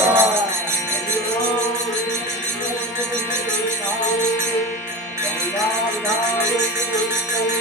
Thank wow. you. Wow. Wow. Wow.